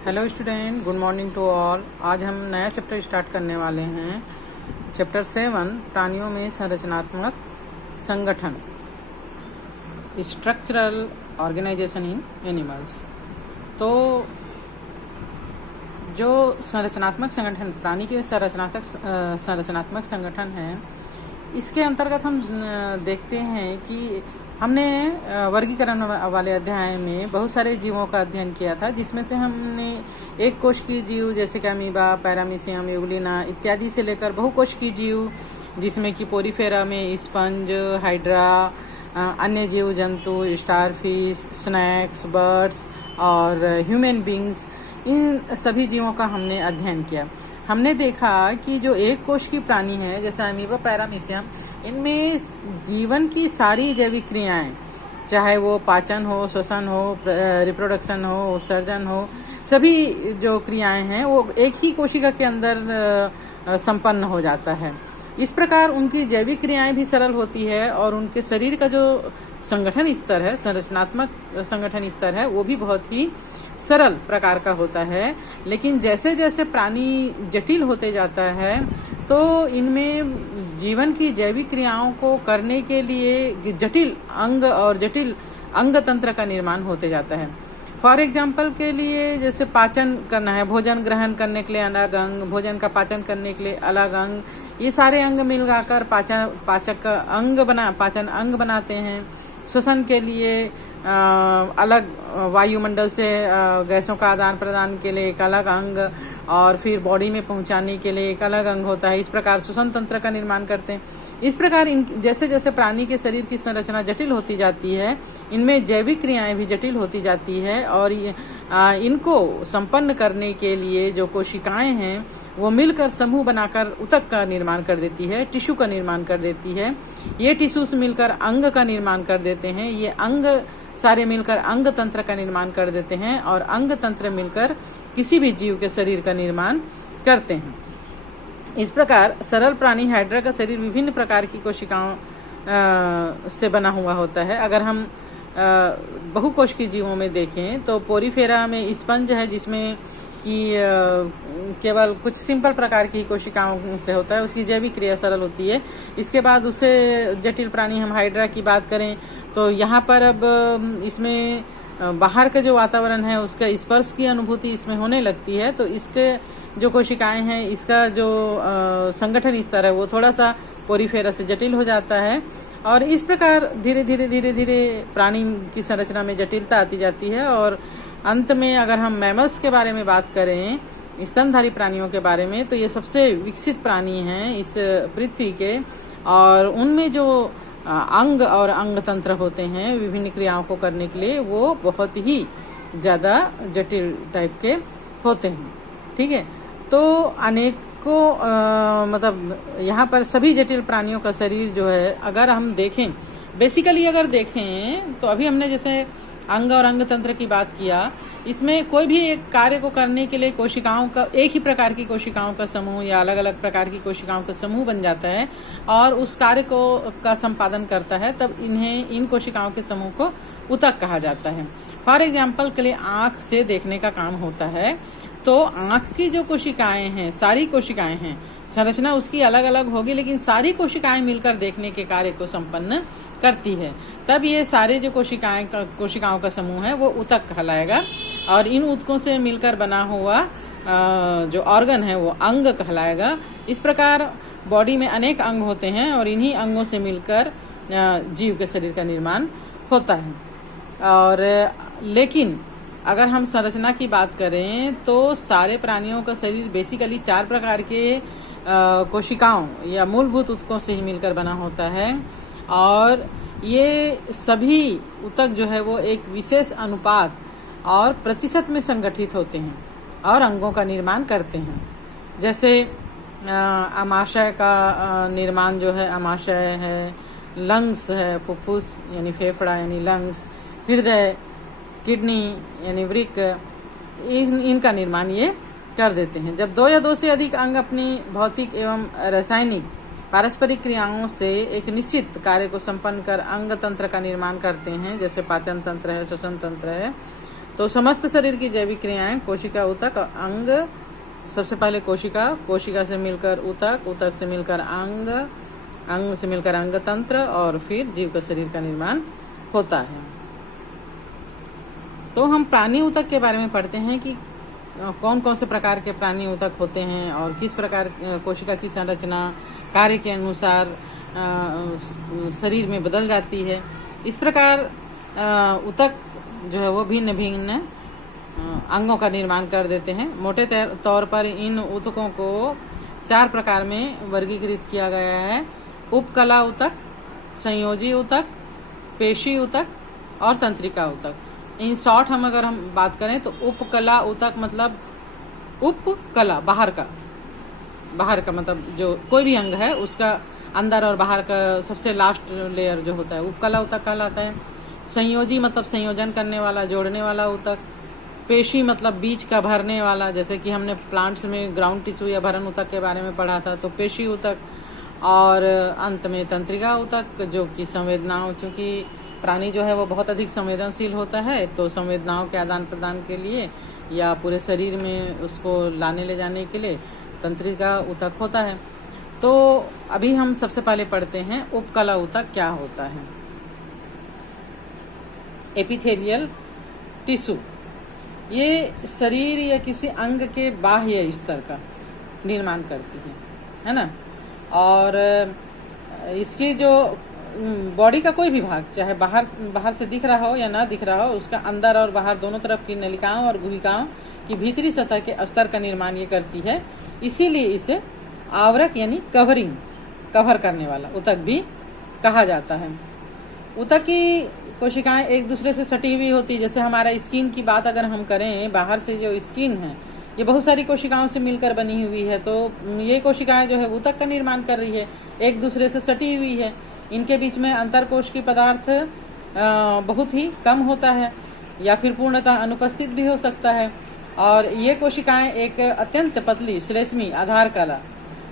Hello student, good morning to all. आज हम नया चैप्टर स्टार्ट करने वाले हैं। चैप्टर 7, प्राणियों में संरचनात्मक संगठन, स्ट्रक्चरल ऑर्गेनाइजेशन इन एनिमल्स। तो जो संरचनात्मक संगठन, प्राणी के संरचनात्मक संगठन है, इसके अंतर्गत हम देखते हैं कि हमने वर्गीकरण वाले अध्याय में बहुत सारे जीवों का अध्ययन किया था, जिसमें से हमने एक कोशिकीय जीव जैसे कि अमीबा, पैरामीशियम, यूग्लिना इत्यादि से लेकर बहुकोशिकीय जीव जिसमें कि पोरीफेरा में स्पंज, हाइड्रा, अन्य जीव जंतु, स्टारफिश, स्नैक्स, बर्ड्स और ह्यूमन बींग्स, इन सभी जीवों का हमने अध्ययन किया। हमने देखा कि जो एक कोशिकीय प्राणी है जैसे अमीबा, पैरामीशियम, इनमें जीवन की सारी जैविक क्रियाएं, चाहे वो पाचन हो, श्वसन हो, रिप्रोडक्शन हो, उत्सर्जन हो, सभी जो क्रियाएं हैं वो एक ही कोशिका के अंदर संपन्न हो जाता है। इस प्रकार उनकी जैविक क्रियाएं भी सरल होती है और उनके शरीर का जो संगठन स्तर है, संरचनात्मक संगठन स्तर है, वो भी बहुत ही सरल प्रकार का होता है। लेकिन जैसे जैसे प्राणी जटिल होते जाता है तो इनमें जीवन की जैविक क्रियाओं को करने के लिए जटिल अंग और जटिल अंग तंत्र का निर्माण होते जाता है। फॉर एग्जाम्पल के लिए जैसे पाचन करना है, भोजन ग्रहण करने के लिए अलग अंग, भोजन का पाचन करने के लिए अलग अंग, ये सारे अंग मिलकर पाचन अंग बनाते हैं। श्वसन के लिए अलग वायुमंडल से गैसों का आदान प्रदान के लिए एक अलग अंग, और फिर बॉडी में पहुंचाने के लिए एक अलग अंग होता है। इस प्रकार श्वसन तंत्र का निर्माण करते हैं। इस प्रकार जैसे जैसे प्राणी के शरीर की संरचना जटिल होती जाती है, इनमें जैविक क्रियाएं भी जटिल होती जाती है, और इनको संपन्न करने के लिए जो कोशिकाएं हैं वो मिलकर समूह बनाकर ऊतक का निर्माण कर देती है, टिश्यू का निर्माण कर देती है। ये टिश्यूज मिलकर अंग का निर्माण कर देते हैं, ये अंग सारे मिलकर अंग तंत्र का निर्माण कर देते हैं, और अंग तंत्र मिलकर किसी भी जीव के शरीर का निर्माण करते हैं। इस प्रकार सरल प्राणी हाइड्रा का शरीर विभिन्न प्रकार की कोशिकाओं से बना हुआ होता है। अगर हम बहुकोशिकीय जीवों में देखें तो पोरीफेरा में स्पंज है, जिसमें कि केवल कुछ सिंपल प्रकार की कोशिकाओं से होता है, उसकी जैविक क्रिया सरल होती है। इसके बाद उसे जटिल प्राणी हम हाइड्रा की बात करें तो यहाँ पर अब इसमें बाहर का जो वातावरण है उसका स्पर्श की अनुभूति इसमें होने लगती है, तो इसके जो कोशिकाएं हैं, इसका जो संगठन स्तर है वो थोड़ा सा पोरीफेरा से जटिल हो जाता है। और इस प्रकार धीरे धीरे प्राणी की संरचना में जटिलता आती जाती है, और अंत में अगर हम मैमल्स के बारे में बात करें, स्तनधारी प्राणियों के बारे में, तो ये सबसे विकसित प्राणी हैं इस पृथ्वी के, और उनमें जो अंग और अंग तंत्र होते हैं विभिन्न क्रियाओं को करने के लिए, वो बहुत ही ज्यादा जटिल टाइप के होते हैं। ठीक है, तो अनेकों मतलब यहाँ पर सभी जटिल प्राणियों का शरीर जो है, अगर हम देखें बेसिकली अगर देखें तो अभी हमने जैसे अंग और अंग तंत्र की बात किया, इसमें कोई भी एक कार्य को करने के लिए कोशिकाओं का, एक ही प्रकार की कोशिकाओं का समूह या अलग अलग प्रकार की कोशिकाओं का समूह बन जाता है और उस कार्य को का संपादन करता है, तब इन कोशिकाओं के समूह को ऊतक कहा जाता है। फॉर एग्जाम्पल के लिए आंख से देखने का काम होता है, तो आंख की जो कोशिकाएं हैं, सारी कोशिकाएं हैं, संरचना उसकी अलग अलग होगी लेकिन सारी कोशिकाएं मिलकर देखने के कार्य को संपन्न करती है। तब ये सारे जो कोशिकाओं का समूह है वो ऊतक कहलाएगा, और इन ऊतकों से मिलकर बना हुआ जो ऑर्गन है वो अंग कहलाएगा। इस प्रकार बॉडी में अनेक अंग होते हैं और इन्हीं अंगों से मिलकर जीव के शरीर का निर्माण होता है। और लेकिन अगर हम संरचना की बात करें तो सारे प्राणियों का शरीर बेसिकली 4 प्रकार के कोशिकाओं या मूलभूत ऊतकों से ही मिलकर बना होता है, और ये सभी ऊतक जो है वो एक विशेष अनुपात और प्रतिशत में संगठित होते हैं और अंगों का निर्माण करते हैं। जैसे आमाशय का निर्माण जो है, आमाशय है, लंग्स है, फुफ्फुस यानी फेफड़ा यानी लंग्स, हृदय, किडनी यानी वृक्क, इनका निर्माण ये कर देते हैं। जब 2 या 2 से अधिक अंग अपनी भौतिक एवं रासायनिक पारस्परिक क्रियाओं से एक निश्चित कार्य को संपन्न कर अंग तंत्र का निर्माण करते हैं, जैसे पाचन तंत्र है, श्वसन तंत्र है, तो समस्त शरीर की जैविक क्रियाएं कोशिका ऊतक अंग, सबसे पहले कोशिका, कोशिका से मिलकर ऊतक, ऊतक से मिलकर अंग, अंग से मिलकर अंग तंत्र और फिर जीव का शरीर का निर्माण होता है। तो हम प्राणी ऊतक के बारे में पढ़ते हैं कि कौन कौन से प्रकार के प्राणी ऊतक होते हैं और किस प्रकार कोशिका की संरचना कार्य के अनुसार शरीर में बदल जाती है। इस प्रकार ऊतक जो है वो भिन्न भिन्न अंगों का निर्माण कर देते हैं। मोटे तौर पर इन ऊतकों को 4 प्रकार में वर्गीकृत किया गया है: उपकला ऊतक, संयोजी ऊतक, पेशी ऊतक और तंत्रिका ऊतक। इन शॉर्ट हम अगर बात करें तो उपकला ऊतक मतलब उपकला बाहर का मतलब जो कोई भी अंग है उसका अंदर और बाहर का सबसे लास्ट लेयर जो होता है उपकला ऊतक कहलाता है। संयोजी मतलब संयोजन करने वाला, जोड़ने वाला ऊतक। पेशी मतलब बीज का भरने वाला, जैसे कि हमने प्लांट्स में ग्राउंड टिश्यू या भरण ऊतक के बारे में पढ़ा था, तो पेशी ऊतक। और अंत में तंत्रिका ऊतक जो कि संवेदनाओं, चूंकि प्राणी जो है वो बहुत अधिक संवेदनशील होता है, तो संवेदनाओं के आदान प्रदान के लिए या पूरे शरीर में उसको लाने ले जाने के लिए तंत्रिका ऊतक होता है। तो अभी हम सबसे पहले पढ़ते हैं उपकला ऊतक क्या होता है। एपिथेलियल टिश्यू, ये शरीर या किसी अंग के बाह्य स्तर का निर्माण करती है ना। और इसकी जो बॉडी का कोई भी भाग, चाहे बाहर से दिख रहा हो या ना दिख रहा हो, उसका अंदर और बाहर दोनों तरफ की नलिकाओं और गुहिकाओं की भीतरी सतह के स्तर का निर्माण ये करती है। इसीलिए इसे आवरक यानी कवर करने वाला ऊतक भी कहा जाता है। ऊतक की कोशिकाएं एक दूसरे से सटी हुई होती है। जैसे हमारा स्किन की बात अगर हम करें, बाहर से जो स्किन है ये बहुत सारी कोशिकाओं से मिलकर बनी हुई है, तो ये कोशिकाएं जो है ऊतक का निर्माण कर रही है, एक दूसरे से सटी हुई है। इनके बीच में अंतरकोश की पदार्थ बहुत ही कम होता है या फिर पूर्णतः अनुपस्थित भी हो सकता है। और ये कोशिकाएं एक अत्यंत पतली श्लेष्मी आधार कला,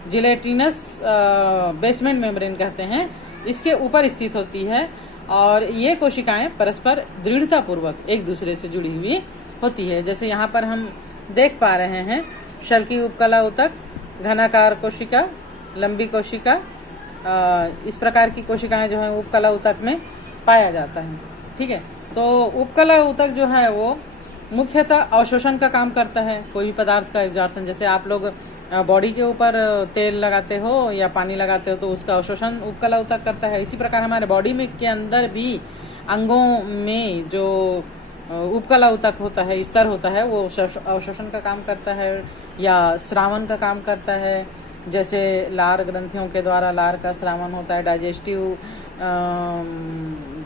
जिलेटिनस बेसमेंट मेम्ब्रेन कहते हैं, इसके ऊपर स्थित होती है। और ये कोशिकाएं परस्पर दृढ़ता पूर्वक एक दूसरे से जुड़ी हुई होती है। जैसे यहाँ पर हम देख पा रहे हैं शल्की उपकला ऊतक, घनाकार कोशिका, लंबी कोशिका, इस प्रकार की कोशिकाएं जो है उपकला ऊतक में पाया जाता है। ठीक है, तो उपकला ऊतक जो है वो मुख्यतः अवशोषण का काम करता है। कोई भी पदार्थ का एब्जॉर्प्शन, जैसे आप लोग बॉडी के ऊपर तेल लगाते हो या पानी लगाते हो तो उसका अवशोषण उपकला ऊतक करता है। इसी प्रकार हमारे बॉडी में के अंदर भी अंगों में जो उपकला ऊतक होता है, स्तर होता है, वो अवशोषण का काम करता है या श्रावण का काम करता है। जैसे लार ग्रंथियों के द्वारा लार का श्रावण होता है, डाइजेस्टिव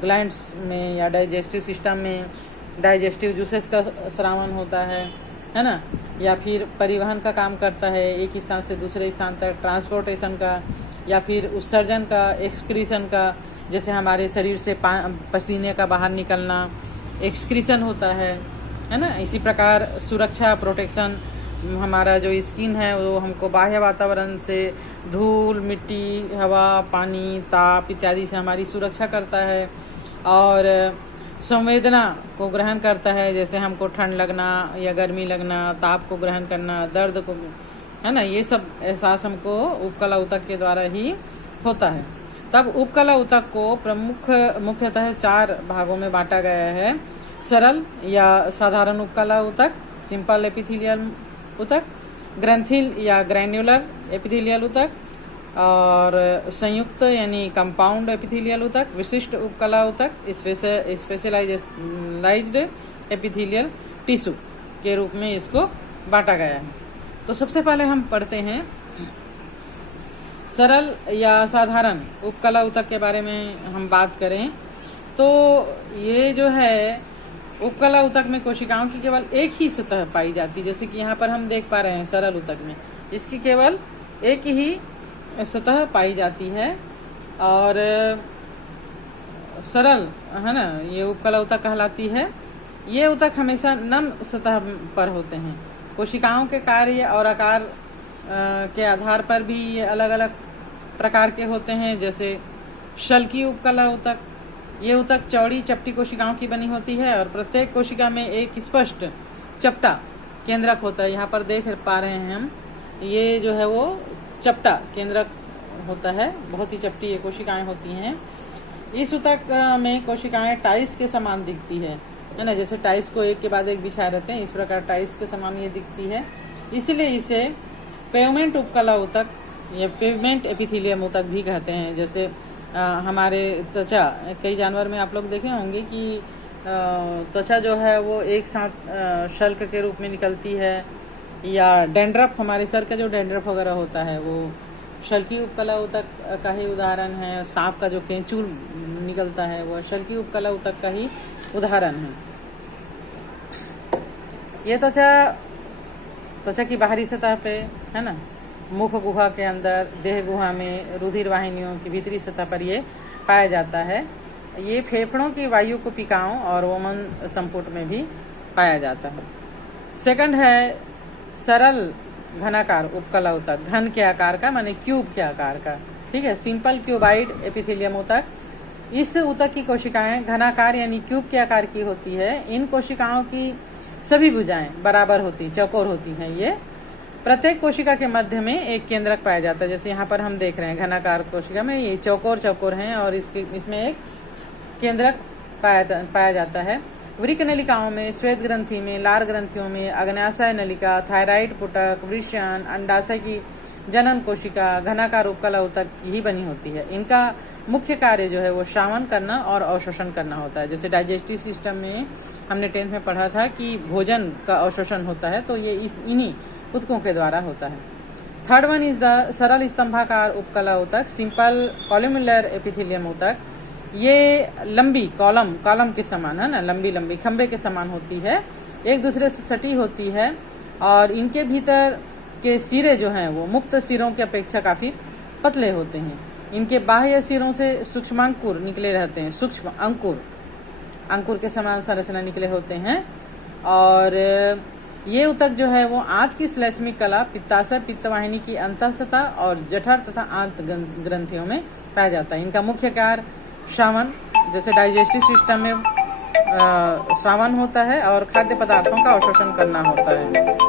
ग्लैंड्स में या डाइजेस्टिव सिस्टम में डाइजेस्टिव जूसेस का श्रावण होता है ना। या फिर परिवहन का काम करता है, एक स्थान से दूसरे स्थान तक ट्रांसपोर्टेशन का, या फिर उत्सर्जन का, एक्सक्रीशन का, जैसे हमारे शरीर से पसीने का बाहर निकलना एक्सक्रीशन होता है ना। इसी प्रकार सुरक्षा, प्रोटेक्शन, हमारा जो स्किन है वो हमको बाह्य वातावरण से धूल, मिट्टी, हवा, पानी, ताप इत्यादि से हमारी सुरक्षा करता है। और संवेदना को ग्रहण करता है, जैसे हमको ठंड लगना या गर्मी लगना, ताप को ग्रहण करना, दर्द को, है ना, ये सब एहसास हमको उपकला ऊतक के द्वारा ही होता है। तब उपकला ऊतक को मुख्यतः 4 भागों में बांटा गया है: सरल या साधारण उपकला ऊतक, सिंपल एपिथेलियल ऊतक, ग्रंथिल या ग्रैन्युलर एपिथेलियल ऊतक, और संयुक्त यानी कंपाउंड एपिथेलियल ऊतक, विशिष्ट उपकला ऊतक, स्पेशलाइज्ड एपिथेलियल टिश्यू के रूप में इसको बांटा गया है। तो सबसे पहले हम पढ़ते हैं सरल या साधारण उपकला ऊतक के बारे में हम बात करें तो ये जो है उपकला ऊतक में कोशिकाओं की केवल एक ही सतह पाई जाती है। जैसे कि यहाँ पर हम देख पा रहे हैं सरल ऊतक में इसकी केवल एक ही सतह पाई जाती है। और सरल है ना, ये उपकला ऊतक कहलाती है। ये ऊतक हमेशा नम सतह पर होते हैं। कोशिकाओं के कार्य और आकार के आधार पर भी ये अलग अलग प्रकार के होते हैं। जैसे शल्की उपकला ऊतक ये ऊतक चौड़ी चपटी कोशिकाओं की बनी होती है और प्रत्येक कोशिका में एक स्पष्ट चपटा केंद्रक होता है। यहाँ पर देख पा रहे हैं हम, ये जो है वो चपटा केंद्रक होता है, बहुत ही चपटी ये कोशिकाएं होती हैं। इस ऊतक में कोशिकाएं टाइल्स के समान दिखती है ना, जैसे टाइल्स को एक के बाद एक बिछाए रहते हैं, इस प्रकार टाइल्स के समान ये दिखती है। इसलिए इसे पेवमेंट उपकला ऊतक या पेवमेंट एपिथेलियम ऊतक भी कहते हैं। जैसे हमारे त्वचा, कई जानवर में आप लोग देखे होंगे कि त्वचा जो है वो एक साथ शल्क के रूप में निकलती है, या डैंड्रफ, हमारे सर का जो डैंड्रफ वगैरह होता है वो शल्की उपकला ऊतक का ही उदाहरण है। सांप का जो केंचुल निकलता है वो शल्की उपकला ऊतक का ही उदाहरण है। ये त्वचा की बाहरी सतह पे है ना, मुख गुहा के अंदर, देह गुहा में, रुधिर वाहिनियों की भीतरी सतह पर ये पाया जाता है। ये फेफड़ों की वायु कुपिकाओं और वमन संपुट में भी पाया जाता है। सेकंड है सरल घनाकार उपकला ऊतक, घन के आकार का, माने क्यूब के आकार का, ठीक है, सिंपल क्यूबाइड एपिथेलियम ऊतक। इस ऊतक की कोशिकाएं घनाकार यानी क्यूब के आकार की होती है। इन कोशिकाओं की सभी भुजाएं बराबर होती, चौकोर होती हैं। ये प्रत्येक कोशिका के मध्य में एक केंद्रक पाया जाता है। जैसे यहाँ पर हम देख रहे हैं घनाकार कोशिका में ये चौकोर हैं और इसमें एक केंद्रक पाया जाता है। वृक्क नलिकाओं में, श्वेत ग्रंथि में, लार ग्रंथियों में, अग्न्याशय नलिका, थायराइड पुटक, वृषण, अंडाशय की जनन कोशिका घनाकार उपकला ऊतक ही बनी होती है। इनका मुख्य कार्य जो है वो श्रावण करना और अवशोषण करना होता है। जैसे डाइजेस्टिव सिस्टम में हमने 10th में पढ़ा था कि भोजन का अवशोषण होता है, तो ये इन्हीं ऊतकों के द्वारा होता है। थर्ड वन इज द सरल स्तंभाकार उपकला ऊतक, सिंपल कॉलमुलर एपिथेलियम ऊतक। ये लंबी कॉलम के समान है ना, लंबी खंबे के समान होती है, एक दूसरे से सटी होती है और इनके भीतर के सिरे जो हैं वो मुक्त सिरों की अपेक्षा काफी पतले होते हैं। इनके बाह्य सिरों से सूक्ष्मांकुर निकले रहते हैं, सूक्ष्म अंकुर के समान संरचना निकले होते हैं। और ये ऊतक जो है वो आंत की श्लेष्मिक कला, पित्ताशय, पित्तवाहिनी की अंतःसतह और जठर तथा आंत ग्रंथियों में पाया जाता है। इनका मुख्य कार्य श्रावण, जैसे डाइजेस्टिव सिस्टम में श्रावण होता है और खाद्य पदार्थों का अवशोषण करना होता है।